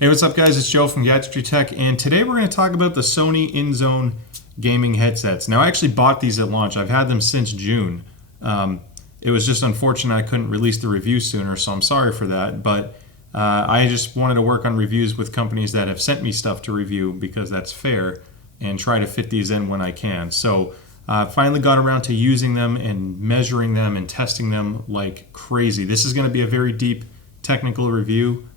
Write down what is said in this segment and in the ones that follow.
Hey, what's up, guys? It's Joe from Gadgetry Tech, and today we're going to talk about the Sony INZONE gaming headsets. Now, I actually bought these at launch. I've had them since June. It was just unfortunate I couldn't release the review sooner, so I'm sorry for that. But I just wanted to work on reviews with companies that have sent me stuff to review because that's fair, and try to fit these in when I can. So finally got around to using them and measuring them and testing them like crazy. This is going to be a very deep technical review.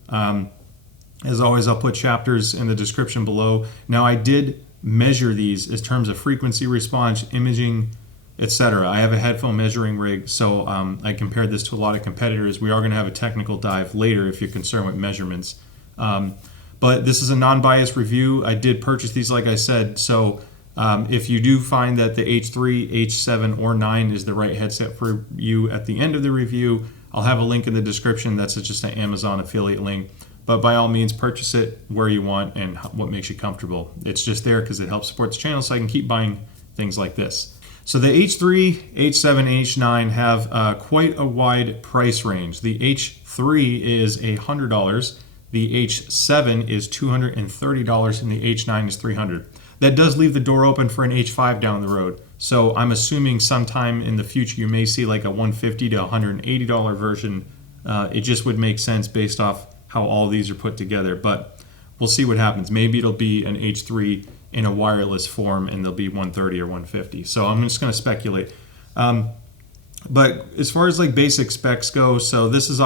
As always, I'll put chapters in the description below. Now, I did measure these in terms of frequency response, imaging, etc. I have a headphone measuring rig, so I compared this to a lot of competitors. We are going to have a technical dive later if you're concerned with measurements. But this is a non-biased review. I did purchase these, like I said, so if you do find that the H3, H7, or 9 is the right headset for you at the end of the review, I'll have a link in the description. That's just an Amazon affiliate link. But by all means, purchase it where you want and what makes you comfortable. It's just there because it helps support the channel so I can keep buying things like this. So the H3, H7, and H9 have quite a wide price range. The H3 is $100, the H7 is $230, and the H9 is $300. That does leave the door open for an H5 down the road. So I'm assuming sometime in the future you may see like a $150 to $180 version. It just would make sense based off how all these are put together, but we'll see what happens. Maybe it'll be an H3 in a wireless form and they'll be 130 or 150. So I'm just going to speculate. But as far as like basic specs go, so this is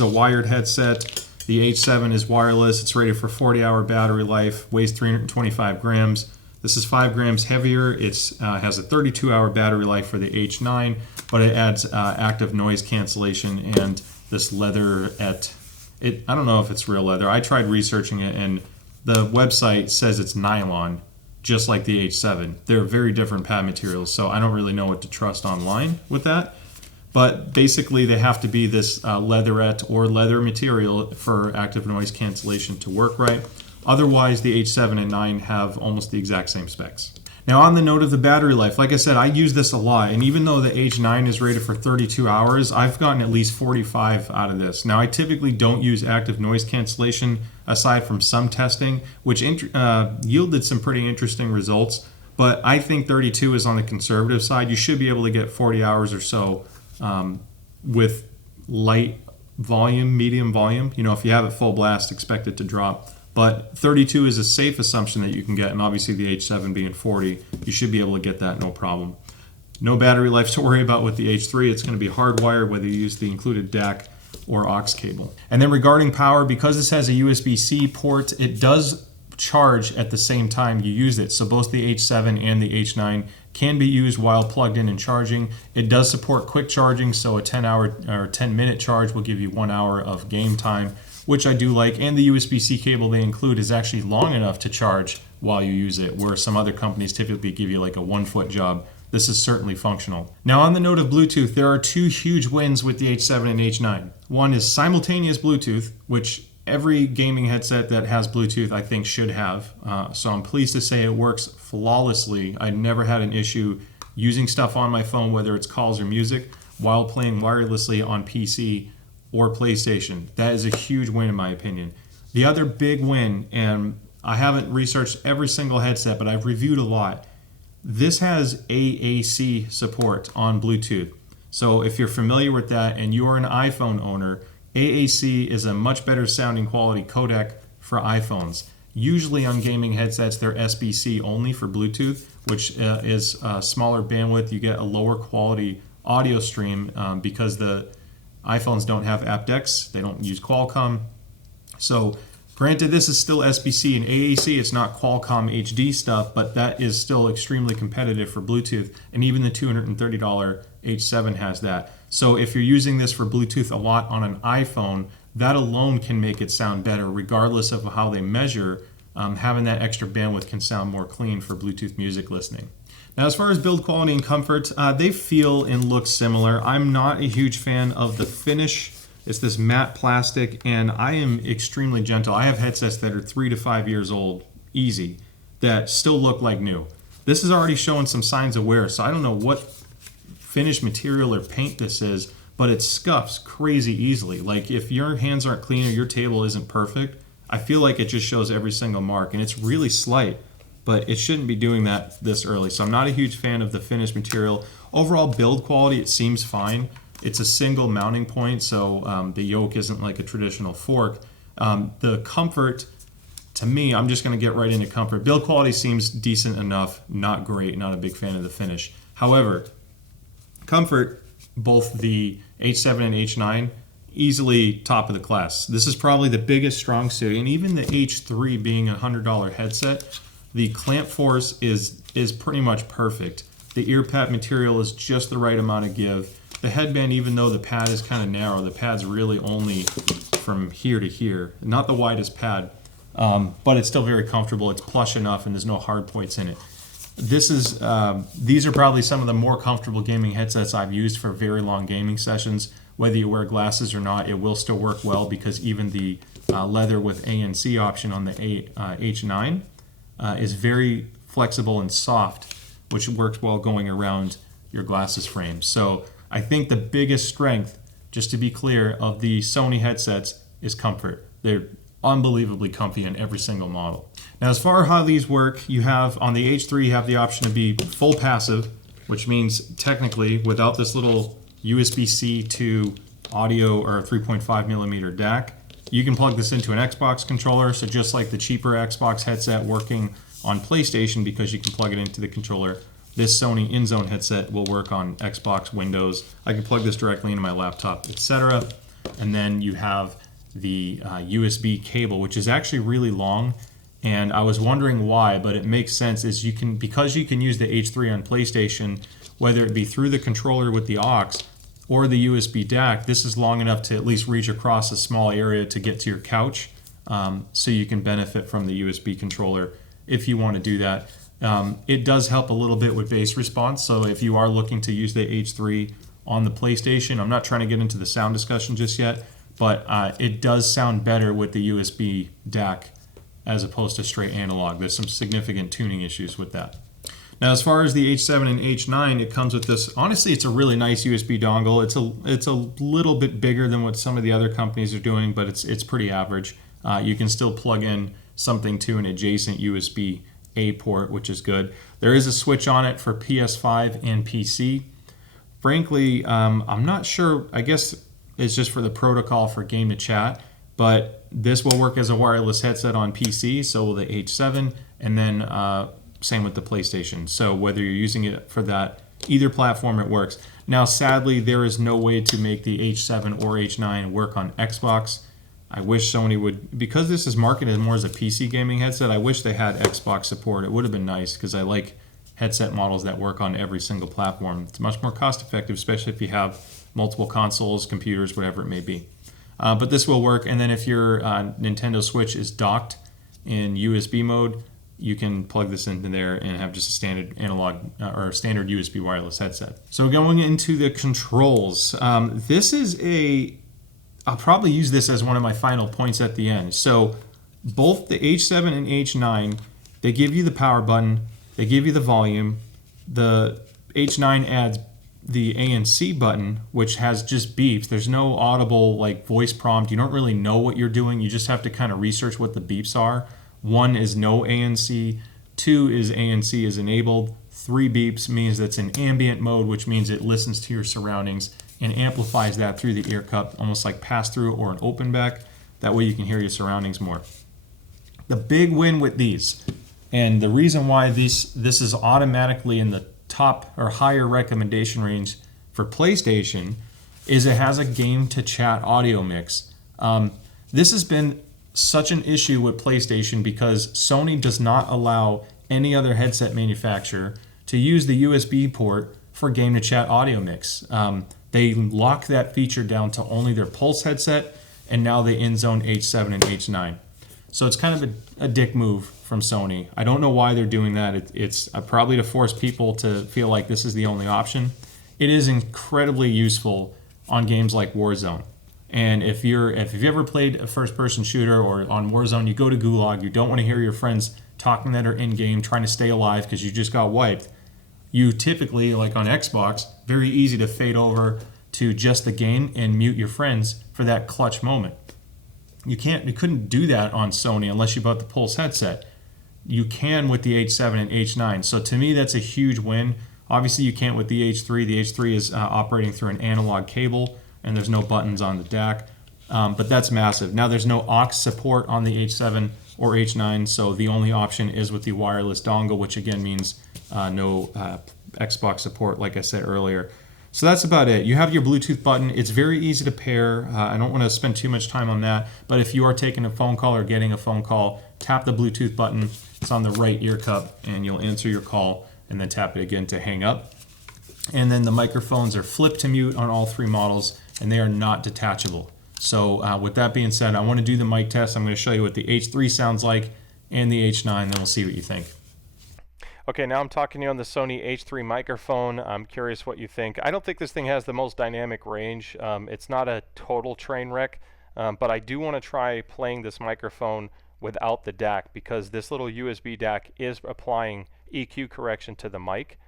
a wired headset. The H7 is wireless. It's rated for 40-hour battery life, weighs 325 grams. This is 5 grams heavier. It has a 32-hour battery life for the H9, but it adds active noise cancellation and this leatherette. I don't know if it's real leather. I tried researching it, and the website says it's nylon, just like the H7. They're very different pad materials, so I don't really know what to trust online with that. But basically, they have to be this leatherette or leather material for active noise cancellation to work right. Otherwise, the H7 and 9 have almost the exact same specs. Now, on the note of the battery life, like I said, I use this a lot, and even though the H9 is rated for 32 hours, I've gotten at least 45 out of this. Now, I typically don't use active noise cancellation aside from some testing, which yielded some pretty interesting results, but I think 32 is on the conservative side. You should be able to get 40 hours or so with light volume, medium volume. You know, if you have it full blast, expect it to drop. But 32 is a safe assumption that you can get, and obviously the H7 being 40, you should be able to get that no problem. No battery life to worry about with the H3. It's going to be hardwired whether you use the included DAC or aux cable. And then regarding power, because this has a USB-C port, it does charge at the same time you use it. So both the H7 and the H9 can be used while plugged in and charging. It does support quick charging, so a 10-hour or 10-minute charge will give you 1 hour of game time, which I do like, and the USB-C cable they include is actually long enough to charge while you use it, where some other companies typically give you like a 1-foot job. This is certainly functional. Now, on the note of Bluetooth, there are 2 huge wins with the H7 and H9. One is simultaneous Bluetooth, which every gaming headset that has Bluetooth I think should have. So I'm pleased to say it works flawlessly. I never had an issue using stuff on my phone, whether it's calls or music, while playing wirelessly on PC or PlayStation. That is a huge win in my opinion. The other big win, and I haven't researched every single headset, but I've reviewed a lot. This has AAC support on Bluetooth. So if you're familiar with that and you're an iPhone owner, AAC is a much better sounding quality codec for iPhones. Usually on gaming headsets, they're SBC only for Bluetooth, which is a smaller bandwidth. You get a lower quality audio stream because the iPhones don't have aptX, they don't use Qualcomm. So granted, this is still SBC and AAC, it's not Qualcomm HD stuff, but that is still extremely competitive for Bluetooth, and even the $230 H7 has that. So if you're using this for Bluetooth a lot on an iPhone, that alone can make it sound better regardless of how they measure. Having that extra bandwidth can sound more clean for Bluetooth music listening. Now, as far as build quality and comfort, they feel and look similar. I'm not a huge fan of the finish. It's this matte plastic, and I am extremely gentle. I have headsets that are 3 to 5 years old, easy, that still look like new. This is already showing some signs of wear, so I don't know what finish material or paint this is, but it scuffs crazy easily. Like if your hands aren't clean or your table isn't perfect, I feel like it just shows every single mark, and it's really slight, but it shouldn't be doing that this early. So I'm not a huge fan of the finished material. Overall build quality, it seems fine. It's a single mounting point, so the yoke isn't like a traditional fork. The comfort, to me, I'm just going to get right into comfort. Build quality seems decent enough, not great, not a big fan of the finish. However, comfort, both the H7 and H9, easily top of the class. This is probably the biggest strong suit, and even the H3 being a $100 headset, the clamp force is pretty much perfect. The ear pad material is just the right amount of give. The headband, even though the pad is kind of narrow, the pad's really only from here to here. Not the widest pad, but it's still very comfortable. It's plush enough, and there's no hard points in it. These are probably some of the more comfortable gaming headsets I've used for very long gaming sessions. Whether you wear glasses or not, it will still work well because even the leather with ANC option on the H9 is very flexible and soft, which works well going around your glasses frame. So I think the biggest strength, just to be clear, of the Sony headsets is comfort. They're unbelievably comfy in every single model. Now, as far as how these work, you have on the H3, you have the option to be full passive, which means technically without this little USB-C to audio or 3.5 millimeter DAC, you can plug this into an Xbox controller. So just like the cheaper Xbox headset working on PlayStation, because you can plug it into the controller, this Sony INZONE headset will work on Xbox, Windows. I can plug this directly into my laptop, etc. And then you have the USB cable, which is actually really long. And I was wondering why, but it makes sense. Is because you can use the H3 on PlayStation, whether it be through the controller with the aux or the USB DAC, this is long enough to at least reach across a small area to get to your couch, so you can benefit from the USB controller if you want to do that. It does help a little bit with bass response, so if you are looking to use the H3 on the PlayStation, I'm not trying to get into the sound discussion just yet, but it does sound better with the USB DAC as opposed to straight analog. There's some significant tuning issues with that. Now, as far as the H7 and H9, it comes with this. Honestly, it's a really nice USB dongle. It's a little bit bigger than what some of the other companies are doing, but it's pretty average. You can still plug in something to an adjacent USB-A port, which is good. There is a switch on it for PS5 and PC. Frankly, I'm not sure. I guess it's just for the protocol for game to chat, but this will work as a wireless headset on PC, so will the H7, and then same with the PlayStation. So whether you're using it for that, either platform, it works. Now, sadly, there is no way to make the H7 or H9 work on Xbox. I wish Sony would, because this is marketed more as a PC gaming headset, I wish they had Xbox support. It would have been nice, because I like headset models that work on every single platform. It's much more cost effective, especially if you have multiple consoles, computers, whatever it may be. But this will work, and then if your Nintendo Switch is docked in USB mode, you can plug this into there and have just a standard analog or standard USB wireless headset. So going into the controls, this is I'll probably use this as one of my final points at the end. So both the H7 and H9, they give you the power button, they give you the volume. The H9 adds the ANC button, which has just beeps. There's no audible like voice prompt. You don't really know what you're doing. You just have to kind of research what the beeps are. 1 is no ANC, 2 is ANC is enabled, 3 beeps means that's in ambient mode, which means it listens to your surroundings and amplifies that through the ear cup, almost like pass-through or an open back. That way you can hear your surroundings more. The big win with these, and the reason why this is automatically in the top or higher recommendation range for PlayStation, is it has a game to chat audio mix. This has been such an issue with PlayStation because Sony does not allow any other headset manufacturer to use the USB port for game to chat audio mix. They lock that feature down to only their Pulse headset and now the INZONE H7 and H9. So it's kind of a dick move from Sony. I don't know why they're doing that. It's probably to force people to feel like this is the only option. It is incredibly useful on games like Warzone. And if you've ever played a first-person shooter or on Warzone, you go to Gulag, you don't want to hear your friends talking that are in-game, trying to stay alive because you just got wiped. You typically, like on Xbox, very easy to fade over to just the game and mute your friends for that clutch moment. You couldn't do that on Sony unless you bought the Pulse headset. You can with the H7 and H9. So to me, that's a huge win. Obviously, you can't with the H3. The H3 is operating through an analog cable, and there's no buttons on the DAC. But that's massive. Now, there's no aux support on the H7 or H9, so the only option is with the wireless dongle, which again means no Xbox support, like I said earlier. So that's about it. You have your Bluetooth button. It's very easy to pair. I don't want to spend too much time on that, but if you are taking a phone call or getting a phone call, tap the Bluetooth button. It's on the right ear cup, and you'll answer your call, and then tap it again to hang up. And then the microphones are flip to mute on all three models, and they are not detachable. So with that being said, I want to do the mic test. I'm going to show you what the H3 sounds like and the H9, then we'll see what you think. Okay, now I'm talking to you on the Sony H3 microphone. I'm curious what you think. I don't think this thing has the most dynamic range. It's not a total train wreck, but I do want to try playing this microphone without the DAC because this little USB DAC is applying EQ correction to the mic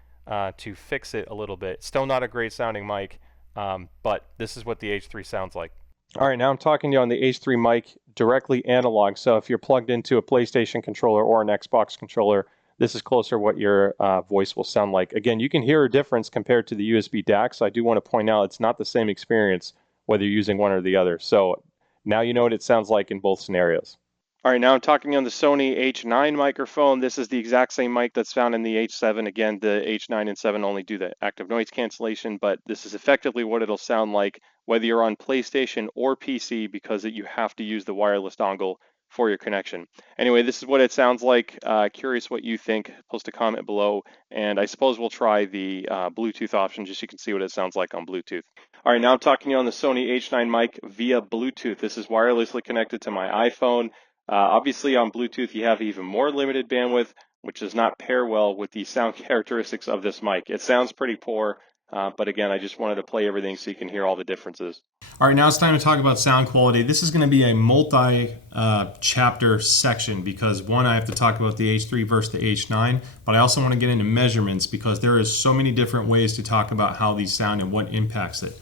to fix it a little bit. Still not a great sounding mic, but this is what the H3 sounds like. All right, now I'm talking to you on the H3 mic directly analog. So if you're plugged into a PlayStation controller or an Xbox controller, this is closer what your voice will sound like. Again, you can hear a difference compared to the USB DAC, so I do want to point out it's not the same experience whether you're using one or the other. So now you know what it sounds like in both scenarios. All right, now I'm talking on the Sony H9 microphone. This is the exact same mic that's found in the H7. Again, the H9 and 7 only do the active noise cancellation, but this is effectively what it'll sound like whether you're on PlayStation or PC because you have to use the wireless dongle for your connection. Anyway, this is what it sounds like. Curious what you think. Post a comment below, and I suppose we'll try the Bluetooth option just so you can see what it sounds like on Bluetooth. All right, now I'm talking to you on the Sony H9 mic via Bluetooth. This is wirelessly connected to my iPhone. Obviously on Bluetooth you have even more limited bandwidth, which does not pair well with the sound characteristics of this mic. It sounds pretty poor, but again, I just wanted to play everything so you can hear all the differences. All right, now it's time to talk about sound quality. This is going to be a multi-chapter section because one, I have to talk about the H3 versus the H9, but I also want to get into measurements because there is so many different ways to talk about how these sound and what impacts it.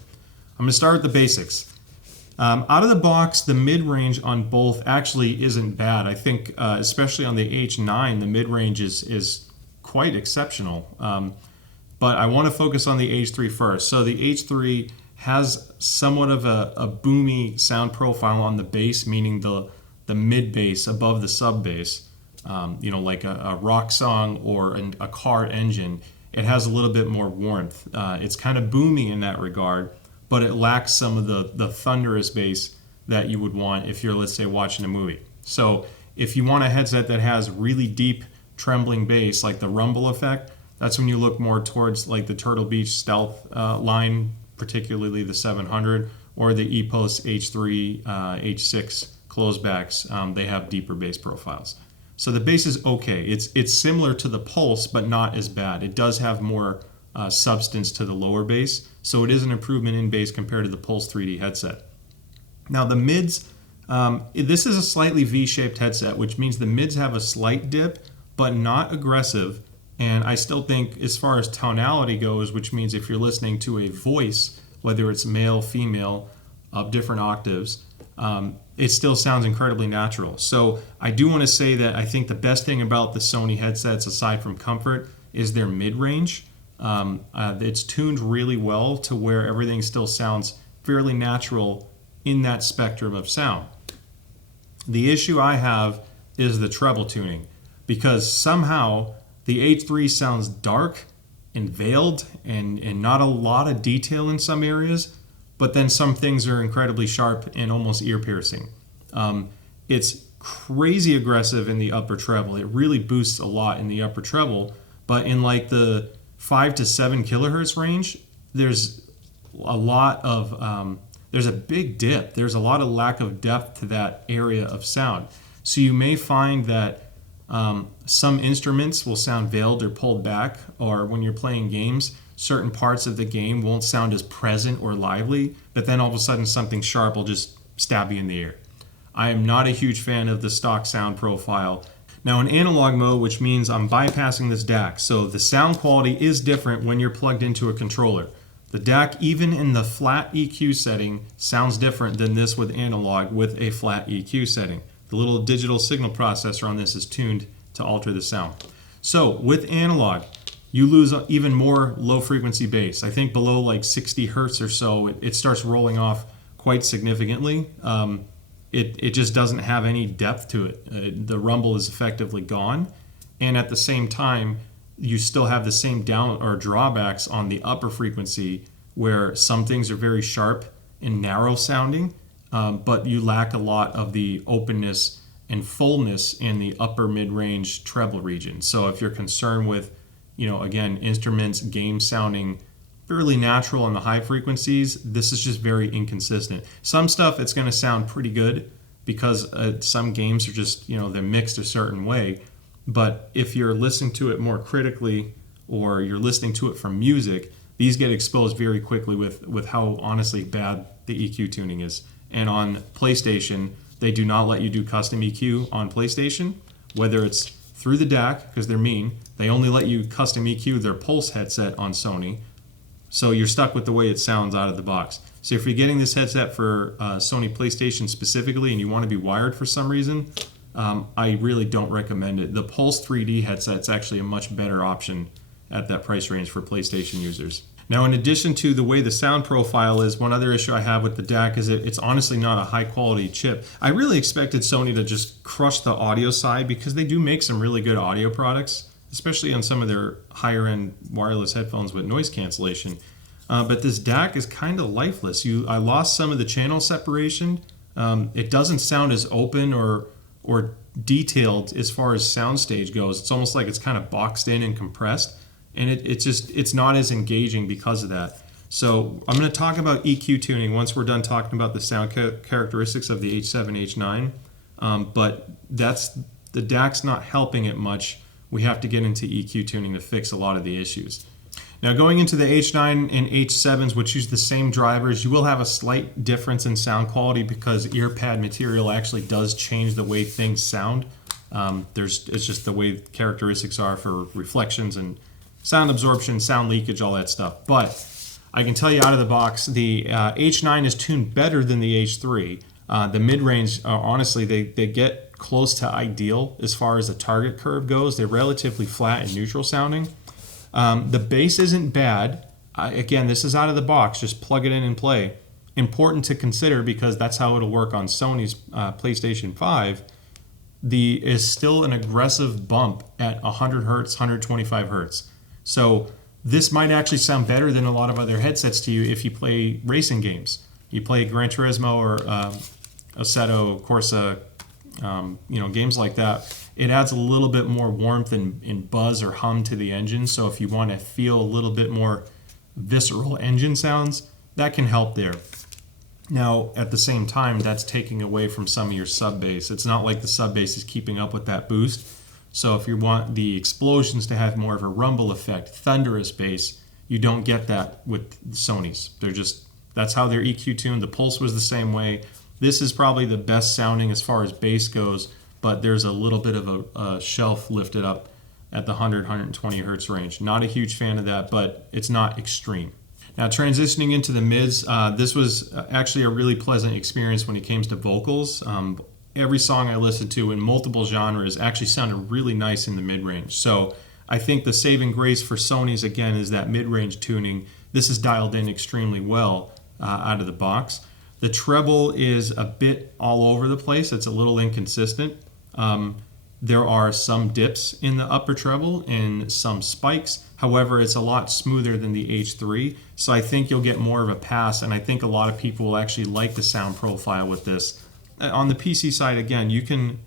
I'm going to start with the basics. Out of the box, the mid-range on both actually isn't bad. I think, especially on the H9, the mid-range is quite exceptional. But I want to focus on the H3 first. So the H3 has somewhat of a boomy sound profile on the bass, meaning the mid bass above the sub bass. Like a rock song or a car engine. It has a little bit more warmth. It's kind of boomy in that regard, but it lacks some of the thunderous bass that you would want if you're, let's say, watching a movie. So if you want a headset that has really deep trembling bass, like the rumble effect, that's when you look more towards like the Turtle Beach Stealth line, particularly the 700, or the EPOS H3, H6 closebacks. They have deeper bass profiles. So the bass is okay. It's similar to the Pulse, but not as bad. It does have more substance to the lower bass, so it is an improvement in bass compared to the Pulse 3D headset. Now the mids, this is a slightly V-shaped headset, which means the mids have a slight dip, but not aggressive. And I still think as far as tonality goes, which means if you're listening to a voice, whether it's male, female, of different octaves, it still sounds incredibly natural. So I do want to say that I think the best thing about the Sony headsets, aside from comfort, is their mid-range. It's tuned really well to where everything still sounds fairly natural in that spectrum of sound. The issue I have is the treble tuning, because somehow the H3 sounds dark and veiled and not a lot of detail in some areas, but then some things are incredibly sharp and almost ear-piercing. It's crazy aggressive in the upper treble. It really boosts a lot in the upper treble, but in like the 5 to 7 kilohertz range, there's a big dip. There's a lot of lack of depth to that area of sound. So you may find that some instruments will sound veiled or pulled back, or when you're playing games, certain parts of the game won't sound as present or lively, but then all of a sudden something sharp will just stab you in the ear. I am not a huge fan of the stock sound profile. Now in analog mode, which means I'm bypassing this DAC, so the sound quality is different when you're plugged into a controller. The DAC, even in the flat EQ setting, sounds different than this with analog with a flat EQ setting. The little digital signal processor on this is tuned to alter the sound. So with analog, you lose even more low frequency bass. I think below like 60 hertz or so, it starts rolling off quite significantly. It just doesn't have any depth to it. The rumble is effectively gone. And at the same time, you still have the same down or drawbacks on the upper frequency, where some things are very sharp and narrow sounding, but you lack a lot of the openness and fullness in the upper mid-range treble region. So if you're concerned with, again, instruments, game sounding fairly natural on the high frequencies, this is just very inconsistent. Some stuff, it's going to sound pretty good because some games are just, they're mixed a certain way. But if you're listening to it more critically, or you're listening to it from music, these get exposed very quickly with how honestly bad the EQ tuning is. And on PlayStation, they do not let you do custom EQ on PlayStation, whether it's through the DAC, because they're mean. They only let you custom EQ their Pulse headset on Sony. So you're stuck with the way it sounds out of the box. So if you're getting this headset for Sony PlayStation specifically, and you want to be wired for some reason, I really don't recommend it. The Pulse 3D headset's actually a much better option at that price range for PlayStation users. Now, in addition to the way the sound profile is, one other issue I have with the DAC is it's honestly not a high quality chip. I really expected Sony to just crush the audio side, because they do make some really good audio products, especially on some of their higher end wireless headphones with noise cancellation. But this DAC is kind of lifeless. I lost some of the channel separation. It doesn't sound as open or detailed as far as soundstage goes. It's almost like it's kind of boxed in and compressed, and it's not as engaging because of that. So I'm going to talk about EQ tuning once we're done talking about the sound characteristics of the H7, H9, but the DAC's not helping it much. We have to get into EQ tuning to fix a lot of the issues. Now, going into the H9 and H7s, which use the same drivers, you will have a slight difference in sound quality because earpad material actually does change the way things sound. It's just the way characteristics are for reflections and sound absorption, sound leakage, all that stuff. But I can tell you out of the box, the H9 is tuned better than the H3. The mid-range, honestly, they get close to ideal as far as the target curve goes. They're relatively flat and neutral sounding. The bass isn't bad. Again, this is out of the box. Just plug it in and play. Important to consider, because that's how it'll work on Sony's PlayStation 5. Is still an aggressive bump at 100 hertz, 125 hertz. So this might actually sound better than a lot of other headsets to you if you play racing games. You play Gran Turismo or Assetto Corsa, games like that. It adds a little bit more warmth and buzz or hum to the engine. So if you want to feel a little bit more visceral engine sounds, that can help there. Now, at the same time, that's taking away from some of your sub bass. It's not like the sub bass is keeping up with that boost. So if you want the explosions to have more of a rumble effect, thunderous bass, you don't get that with the Sonys. That's how they're EQ tuned. The Pulse was the same way. This is probably the best sounding as far as bass goes, but there's a little bit of a shelf lifted up at the 100, 120 hertz range. Not a huge fan of that, but it's not extreme. Now, transitioning into the mids, this was actually a really pleasant experience when it came to vocals. Every song I listened to in multiple genres actually sounded really nice in the mid-range. So I think the saving grace for Sony's, again, is that mid-range tuning. This is dialed in extremely well out of the box. The treble is a bit all over the place. It's a little inconsistent. There are some dips in the upper treble and some spikes. However, it's a lot smoother than the H3, so I think you'll get more of a pass, and I think a lot of people will actually like the sound profile with this. On the PC side, again, you can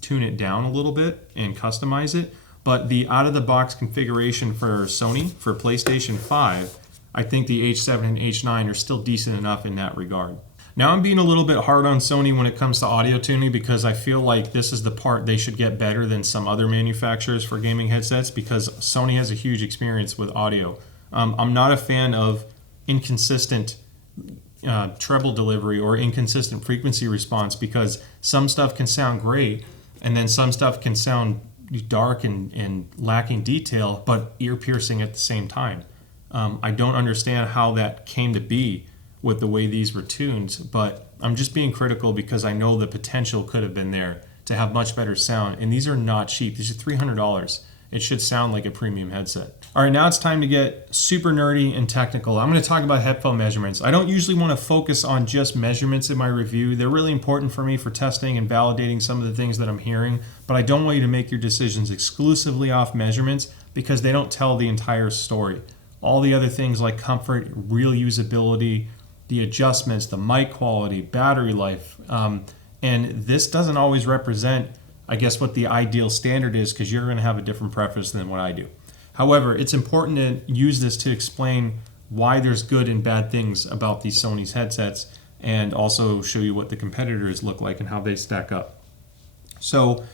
tune it down a little bit and customize it, but the out-of-the-box configuration for Sony, for PlayStation 5, I think the H7 and H9 are still decent enough in that regard. Now, I'm being a little bit hard on Sony when it comes to audio tuning, because I feel like this is the part they should get better than some other manufacturers for gaming headsets, because Sony has a huge experience with audio. I'm not a fan of inconsistent treble delivery or inconsistent frequency response, because some stuff can sound great and then some stuff can sound dark and lacking detail, but ear piercing at the same time. I don't understand how that came to be with the way these were tuned, but I'm just being critical because I know the potential could have been there to have much better sound. And these are not cheap. These are $300. It should sound like a premium headset. All right, now it's time to get super nerdy and technical. I'm going to talk about headphone measurements. I don't usually want to focus on just measurements in my review. They're really important for me for testing and validating some of the things that I'm hearing, but I don't want you to make your decisions exclusively off measurements because they don't tell the entire story. All the other things like comfort, real usability, the adjustments, the mic quality, battery life, and this doesn't always represent, I guess, what the ideal standard is because you're going to have a different preference than what I do. However, it's important to use this to explain why there's good and bad things about these Sony's headsets and also show you what the competitors look like and how they stack up. So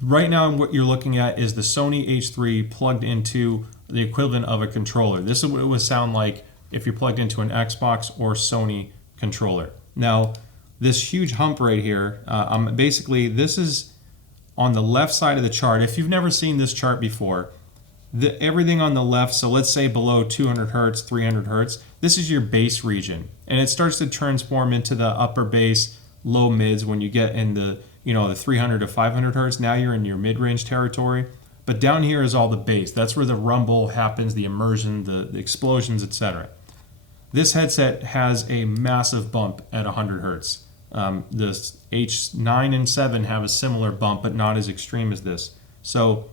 right now what you're looking at is the Sony H3 plugged into the equivalent of a controller. This is what it would sound like if you're plugged into an Xbox or Sony controller. Now, this huge hump right here, basically this is on the left side of the chart. If you've never seen this chart before, everything on the left, so let's say below 200 hertz, 300 hertz, this is your bass region. And it starts to transform into the upper bass, low mids when you get in the 300 to 500 hertz. Now you're in your mid-range territory. But down here is all the bass. That's where the rumble happens, the immersion, the explosions, etc. This headset has a massive bump at 100 hertz. The H9 and 7 have a similar bump, but not as extreme as this. So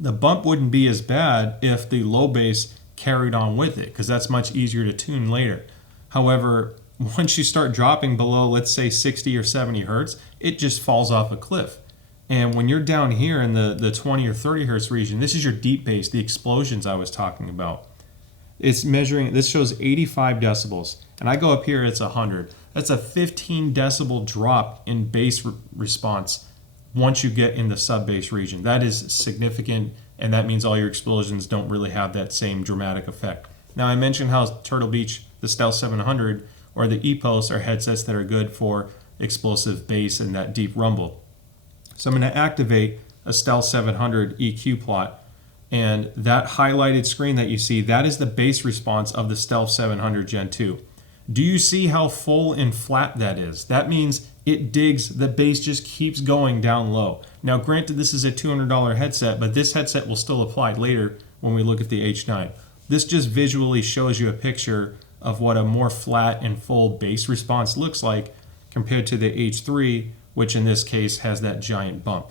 the bump wouldn't be as bad if the low bass carried on with it, because that's much easier to tune later. However, once you start dropping below, let's say 60 or 70 hertz, it just falls off a cliff. And when you're down here in the 20 or 30 hertz region, this is your deep bass, the explosions I was talking about. It's measuring, this shows 85 decibels, and I go up here, it's 100. That's a 15 decibel drop in bass response once you get in the sub-bass region. That is significant, and that means all your explosions don't really have that same dramatic effect. Now, I mentioned how Turtle Beach, the Stealth 700, or the EPOS are headsets that are good for explosive bass and that deep rumble. So I'm going to activate a Stealth 700 EQ plot, and that highlighted screen that you see, that is the bass response of the Stealth 700 Gen 2. Do you see how full and flat that is? That means it digs, the bass just keeps going down low. Now granted, this is a $200 headset, but this headset will still apply later when we look at the H9. This just visually shows you a picture of what a more flat and full bass response looks like compared to the H3, which in this case has that giant bump.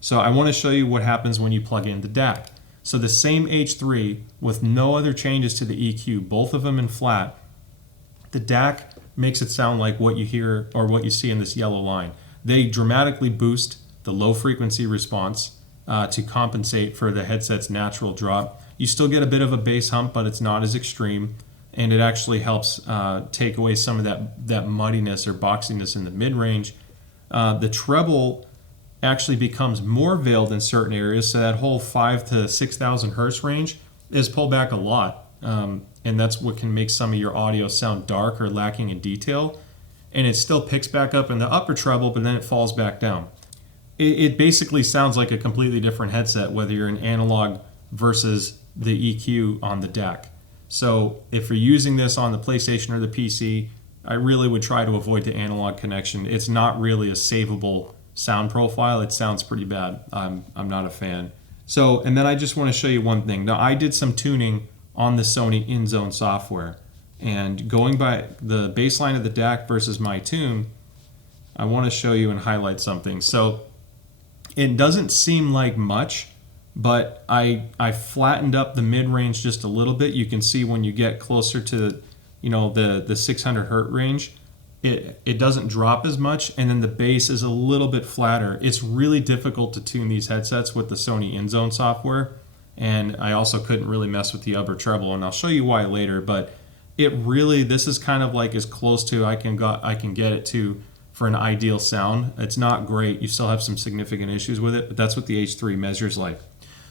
So I want to show you what happens when you plug in the DAC. So the same H3 with no other changes to the EQ, both of them in flat, the DAC makes it sound like what you hear or what you see in this yellow line. They dramatically boost the low frequency response to compensate for the headset's natural drop. You still get a bit of a bass hump, but it's not as extreme, and it actually helps take away some of that muddiness or boxiness in the mid-range. The treble actually becomes more veiled in certain areas, so that whole 5,000 to 6,000 hertz range is pulled back a lot, and that's what can make some of your audio sound dark or lacking in detail. And it still picks back up in the upper treble, but then it falls back down. It basically sounds like a completely different headset, whether you're an analog versus the EQ on the DAC. So if you're using this on the PlayStation or the PC, I really would try to avoid the analog connection. It's not really a savable sound profile. It sounds pretty bad. I'm not a fan. So, and then I just want to show you one thing. Now, I did some tuning on the Sony INZONE software, and going by the baseline of the DAC versus my tune, I want to show you and highlight something. So it doesn't seem like much, but I flattened up the mid-range just a little bit. You can see when you get closer to the 600 hertz range, it doesn't drop as much, and then the bass is a little bit flatter. It's really difficult to tune these headsets with the Sony INZONE software, and I also couldn't really mess with the upper treble, and I'll show you why later, but this is kind of like as close to I can get it to for an ideal sound. It's not great. You still have some significant issues with it, but that's what the H3 measures like.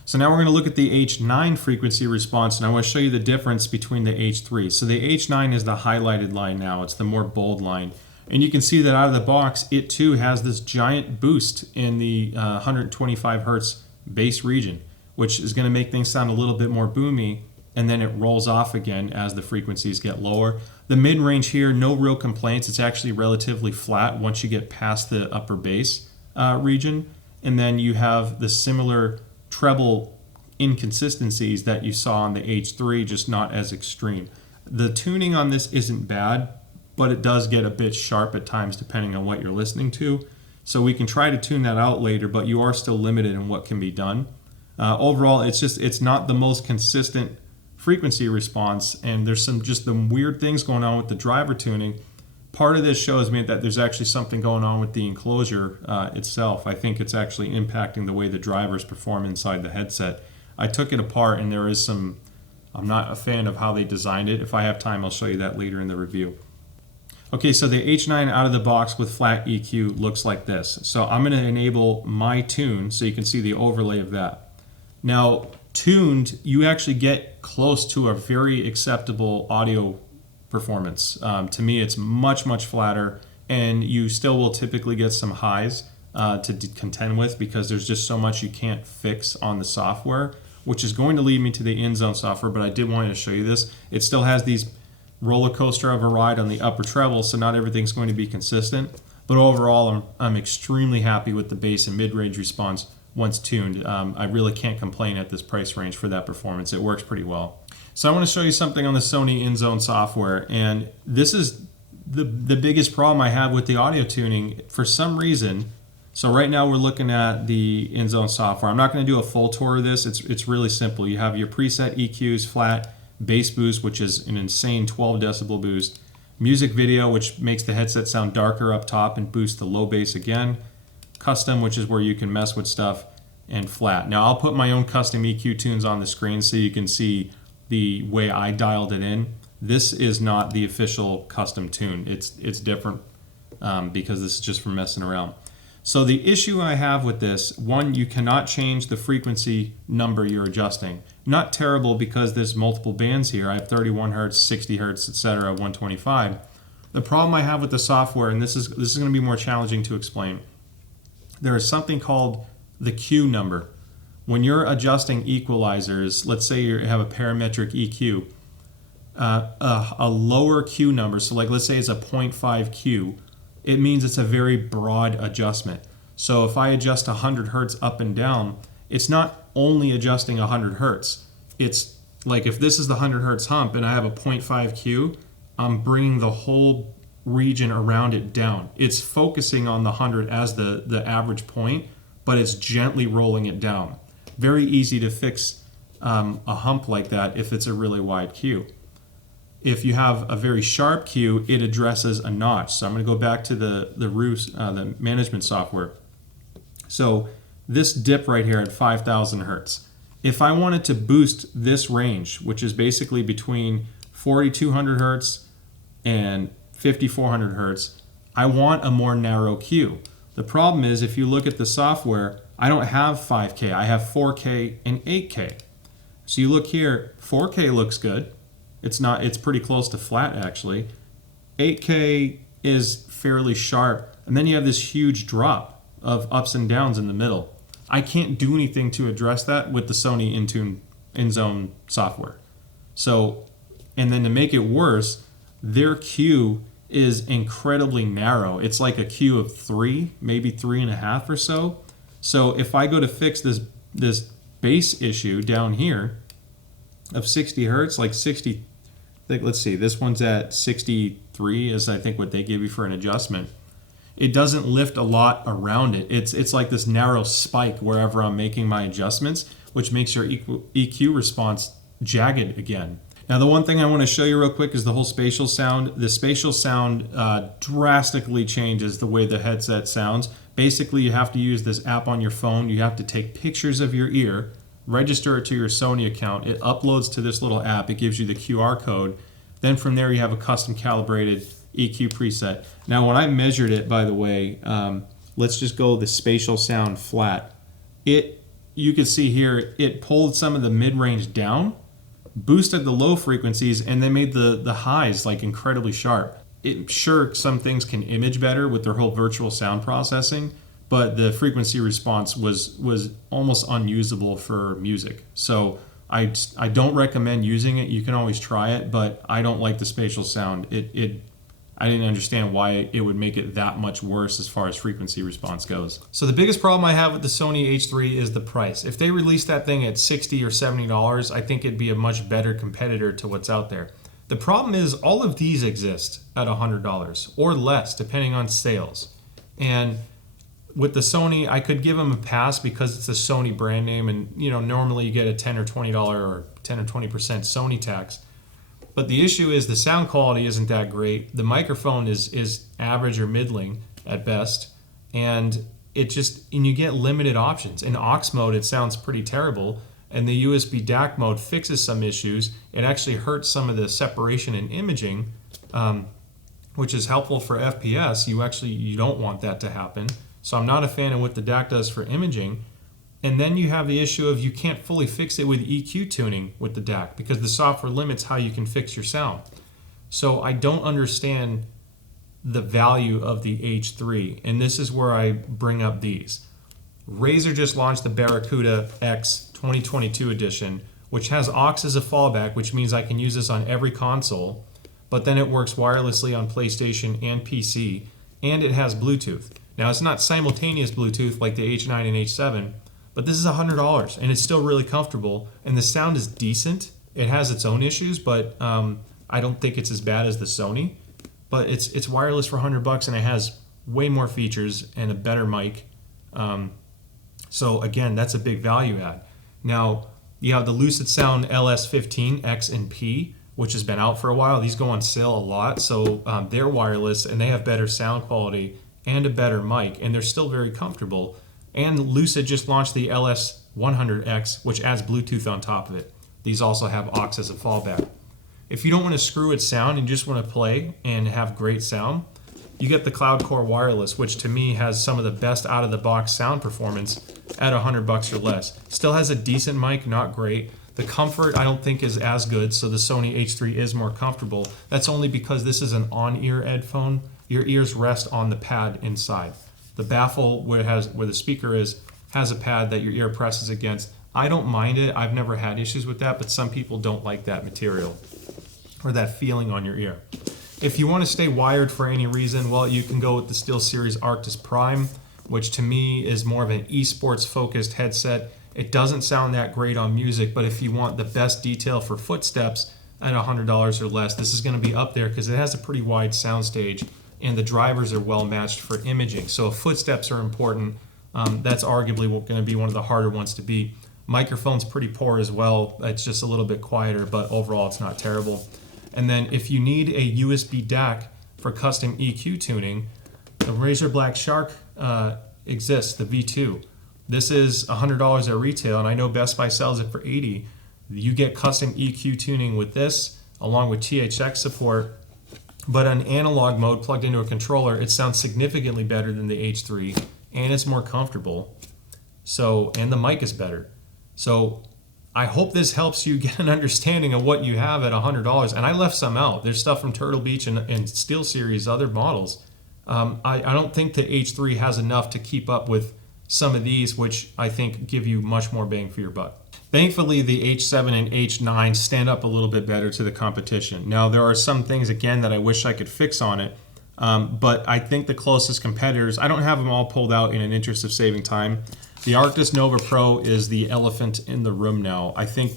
So now we're going to look at the H9 frequency response, and I want to show you the difference between the H3. So the H9 is the highlighted line now. It's the more bold line. And you can see that out of the box, it too has this giant boost in the 125 hertz bass region, which is going to make things sound a little bit more boomy. and then it rolls off again as the frequencies get lower. The mid-range here, no real complaints. It's actually relatively flat once you get past the upper bass region. And then you have the similar treble inconsistencies that you saw on the H3, just not as extreme. The tuning on this isn't bad, but it does get a bit sharp at times depending on what you're listening to. So we can try to tune that out later, but you are still limited in what can be done. Overall, it's not the most consistent frequency response, and there's some weird things going on with the driver tuning. Part of this shows me that there's actually something going on with the enclosure itself. I think it's actually impacting the way the drivers perform inside the headset. I took it apart, and there is some. I'm not a fan of how they designed it. If I have time, I'll show you that later in the review. Okay, so the H9 out of the box with flat EQ looks like this. So I'm going to enable My Tune so you can see the overlay of that. Now, tuned, you actually get close to a very acceptable audio performance. To me, it's much, much flatter, and you still will typically get some highs to contend with because there's just so much you can't fix on the software, which is going to lead me to the INZONE software, but I did want to show you this. It still has these roller coaster of a ride on the upper treble, so not everything's going to be consistent. But overall, I'm extremely happy with the bass and mid-range response once tuned. I really can't complain at this price range for that performance. It works pretty well. So I want to show you something on the Sony INZONE software, and this is the biggest problem I have with the audio tuning for some reason. So right now we're looking at the INZONE software. I'm not going to do a full tour of this. It's really simple. You have your preset EQs, flat, bass boost, which is an insane 12 decibel boost, music video, which makes the headset sound darker up top and boosts the low bass again, custom, which is where you can mess with stuff, and flat. Now I'll put my own custom EQ tunes on the screen so you can see the way I dialed it in. This is not the official custom tune. It's different because this is just for messing around. So the issue I have with this, one, you cannot change the frequency number you're adjusting. Not terrible because there's multiple bands here. I have 31 hertz, 60 hertz, etc., 125. The problem I have with the software, and this is going to be more challenging to explain, there is something called the Q number. When you're adjusting equalizers, let's say you have a parametric EQ, a lower Q number, so like let's say it's a 0.5 Q, it means it's a very broad adjustment. So if I adjust 100 hertz up and down, it's not only adjusting 100 hertz. It's like if this is the 100 hertz hump and I have a 0.5 Q, I'm bringing the whole region around it down. It's focusing on the 100 as the average point, but it's gently rolling it down. Very easy to fix a hump like that if it's a really wide Q. If you have a very sharp Q, it addresses a notch. So I'm going to go back to the management software. So this dip right here at 5,000 hertz. If I wanted to boost this range, which is basically between 4,200 hertz and 5,400 hertz, I want a more narrow Q. The problem is if you look at the software, I don't have 5K. I have 4K and 8K. So you look here, 4K looks good. It's pretty close to flat actually. 8K is fairly sharp, and then you have this huge drop of ups and downs in the middle. I can't do anything to address that with the Sony INZONE software. So, and then to make it worse, their Q is incredibly narrow. It's like a Q of 3, maybe 3.5 or so. So if I go to fix this bass issue down here of 60 hertz, like 60, let's see, this one's at 63 is I think what they give you for an adjustment. It doesn't lift a lot around it. It's like this narrow spike wherever I'm making my adjustments, which makes your EQ response jagged again. Now the one thing I want to show you real quick is the whole spatial sound. The spatial sound drastically changes the way the headset sounds. Basically you have to use this app on your phone. You have to take pictures of your ear, register it to your Sony account. It uploads to this little app. It gives you the QR code. Then from there you have a custom calibrated EQ preset. Now when I measured it, by the way, let's just go the spatial sound flat. You can see here, it pulled some of the mid-range down, boosted the low frequencies, and they made the highs like incredibly sharp. Sure, some things can image better with their whole virtual sound processing, but the frequency response was almost unusable for music. So I don't recommend using it. You can always try it, but I don't like the spatial sound. I didn't understand why it would make it that much worse as far as frequency response goes. So the biggest problem I have with the Sony H3 is the price. If they released that thing at $60 or $70, I think it'd be a much better competitor to what's out there. The problem is all of these exist at $100 or less, depending on sales. And with the Sony, I could give them a pass because it's a Sony brand name, and normally you get a $10 or $20 or 10 or 20% Sony tax. But the issue is the sound quality isn't that great. The microphone is average or middling at best, and you get limited options. In aux mode, it sounds pretty terrible, and the USB DAC mode fixes some issues. It actually hurts some of the separation and imaging, which is helpful for FPS. You don't want that to happen. So I'm not a fan of what the DAC does for imaging. And then you have the issue of you can't fully fix it with EQ tuning with the DAC because the software limits how you can fix your sound. So I don't understand the value of the H3, and this is where I bring up these. Razer just launched the Barracuda X 2022 edition, which has aux as a fallback, which means I can use this on every console, but then it works wirelessly on PlayStation and PC, and it has Bluetooth. Now it's not simultaneous Bluetooth like the H9 and H7, but this is $100, and it's still really comfortable, and the sound is decent. It has its own issues, but I don't think it's as bad as the Sony. But it's wireless for $100, and it has way more features and a better mic. So again, that's a big value add. Now, you have the Lucid Sound LS15 X and P, which has been out for a while. These go on sale a lot, so they're wireless, and they have better sound quality and a better mic, and they're still very comfortable. And Lucid just launched the LS100X, which adds Bluetooth on top of it. These also have aux as a fallback. If you don't want to screw its sound and you just want to play and have great sound, you get the Cloud Core Wireless, which to me has some of the best out-of-the-box sound performance at $100 or less. Still has a decent mic, not great. The comfort I don't think is as good, so the Sony H3 is more comfortable. That's only because this is an on-ear headphone. Your ears rest on the pad inside. The baffle where the speaker is has a pad that your ear presses against. I don't mind it. I've never had issues with that, but some people don't like that material or that feeling on your ear. If you want to stay wired for any reason, well, you can go with the SteelSeries Arctis Prime, which to me is more of an esports focused headset. It doesn't sound that great on music, but if you want the best detail for footsteps at $100 or less, this is going to be up there because it has a pretty wide soundstage, and the drivers are well matched for imaging. So if footsteps are important, that's arguably going to be one of the harder ones to beat. Microphone's pretty poor as well. It's just a little bit quieter, but overall it's not terrible. And then if you need a USB DAC for custom EQ tuning, the Razer Black Shark exists, the V2. This is $100 at retail, and I know Best Buy sells it for $80. You get custom EQ tuning with this, along with THX support. But on analog mode plugged into a controller, it sounds significantly better than the H3, and it's more comfortable. And the mic is better. So I hope this helps you get an understanding of what you have at $100. And I left some out. There's stuff from Turtle Beach and SteelSeries, other models. I don't think the H3 has enough to keep up with some of these, which I think give you much more bang for your buck. Thankfully, the H7 and H9 stand up a little bit better to the competition. Now, there are some things, again, that I wish I could fix on it, but I think the closest competitors, I don't have them all pulled out in an interest of saving time. The Arctis Nova Pro is the elephant in the room now. I think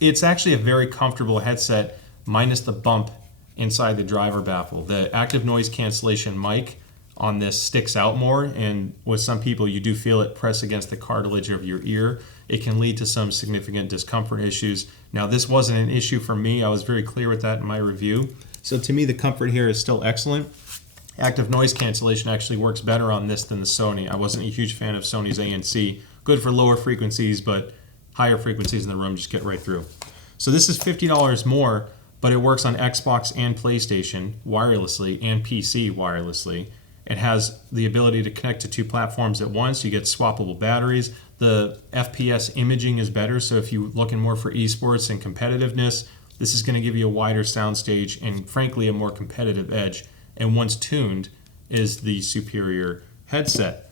it's actually a very comfortable headset, minus the bump inside the driver baffle. The active noise cancellation mic on this sticks out more, and with some people you do feel it press against the cartilage of your ear. It can lead to some significant discomfort issues. Now, this wasn't an issue for me. I was very clear with that in my review. So to me, the comfort here is still excellent. Active noise cancellation actually works better on this than the Sony. I wasn't a huge fan of Sony's ANC. Good for lower frequencies, but higher frequencies in the room just get right through. So this is $50 more, but it works on Xbox and PlayStation wirelessly and PC wirelessly. It has the ability to connect to two platforms at once. You get swappable batteries. The FPS imaging is better, so if you're looking more for esports and competitiveness, this is going to give you a wider soundstage and, frankly, a more competitive edge. And once tuned, is the superior headset.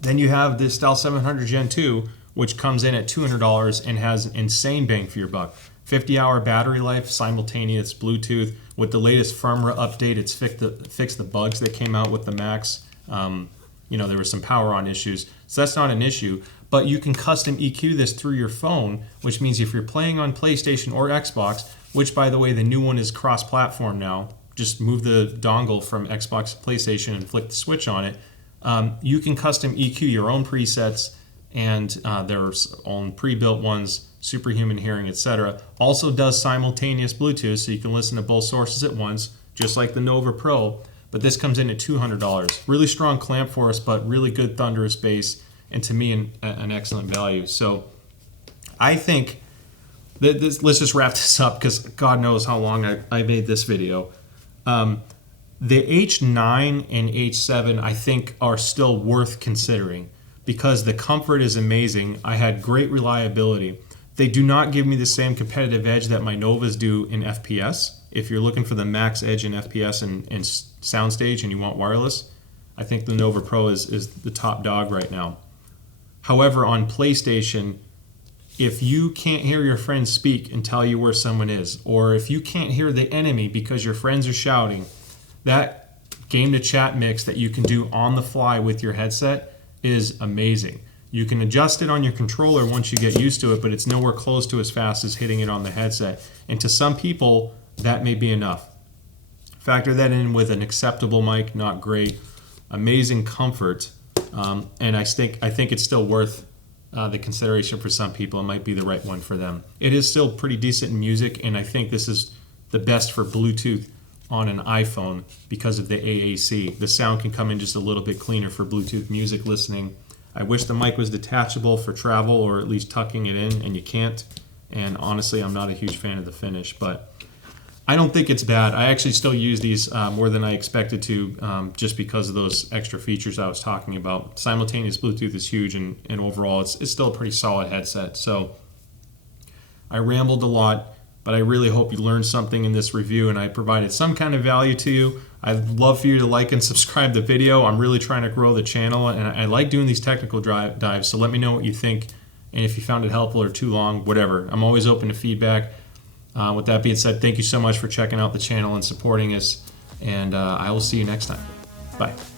Then you have the Stealth 700 Gen 2, which comes in at $200 and has an insane bang for your buck. 50-hour battery life, simultaneous Bluetooth. With the latest firmware update, it's fixed the bugs that came out with the Max. There were some power on issues, so that's not an issue. But you can custom EQ this through your phone, which means if you're playing on PlayStation or Xbox, which by the way, the new one is cross-platform now, just move the dongle from Xbox to PlayStation and flick the switch on it. You can custom EQ your own presets, and there's own pre-built ones, superhuman hearing, etc. Also does simultaneous Bluetooth, so you can listen to both sources at once, just like the Nova Pro. But this comes in at $200. Really strong clamp force, but really good thunderous bass, and to me, an excellent value. So I think let's just wrap this up, because God knows how long I made this video. The H9 and H7 I think are still worth considering because the comfort is amazing. I had great reliability. They do not give me the same competitive edge that my Novas do in FPS. If you're looking for the max edge in FPS and soundstage and you want wireless, I think the Nova Pro is the top dog right now. However, on PlayStation, if you can't hear your friends speak and tell you where someone is, or if you can't hear the enemy because your friends are shouting, that game to chat mix that you can do on the fly with your headset is amazing. You can adjust it on your controller once you get used to it, but it's nowhere close to as fast as hitting it on the headset. And to some people, that may be enough. Factor that in with an acceptable mic, not great, amazing comfort, and I think it's still worth the consideration for some people. It might be the right one for them. It is still pretty decent in music, and I think this is the best for Bluetooth on an iPhone because of the AAC. The sound can come in just a little bit cleaner for Bluetooth music listening. I wish the mic was detachable for travel, or at least tucking it in, and you can't. And honestly, I'm not a huge fan of the finish, but I don't think it's bad. I actually still use these more than I expected to, just because of those extra features I was talking about. Simultaneous Bluetooth is huge, and overall it's still a pretty solid headset. So I rambled a lot, but I really hope you learned something in this review and I provided some kind of value to you. I'd love for you to like and subscribe the video. I'm really trying to grow the channel, and I like doing these technical dives, so let me know what you think, and if you found it helpful or too long, whatever. I'm always open to feedback. With that being said, thank you so much for checking out the channel and supporting us, and I will see you next time. Bye.